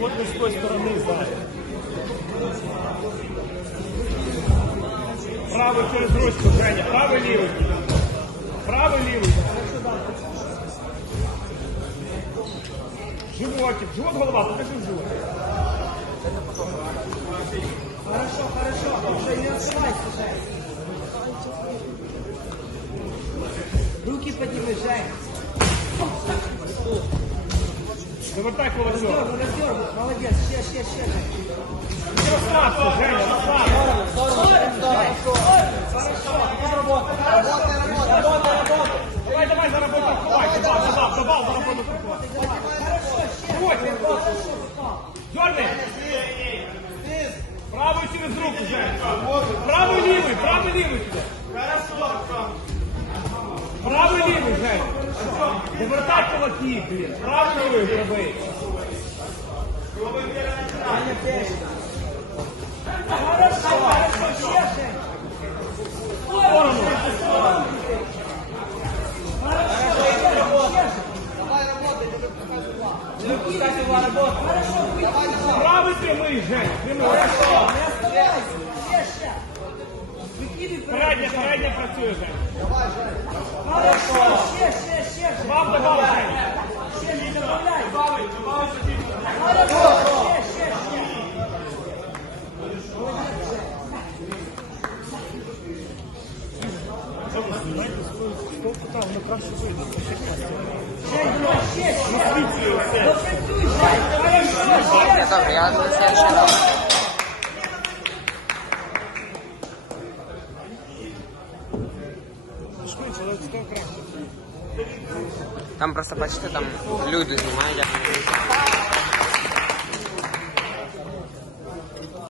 Вот ну, с той стороны да. Правый через ручку, Правый левый. Правый левый. Животик. Живот голова. Покажи живот. Хорошо, хорошо. Уже не отрывайся, Женя. Да? Руки поднимай, Женя. Завертай вот Молодец. Ще, ще, ще. Хорошо. Работа, работа. Работа, работа. Давай, давай Хорошо, ще. Правый через рук Жень. Правый левый Правый ливый. Хорошо. Правий ливый, Жень. Вы братайте вот кит. Правый выйдет. Хорошо, хорошо, давай, Давай давай, Хорошо, давай, давай, давай, давай, давай, давай Вики, прийди, прийди працюй Давай. Хорошо. Ще, ще, ще. Бави, бави. Всем ледору. Бави, бави. Хорошо. Що ви знаєте, скільки там на краще Там просто почти там люди знімають.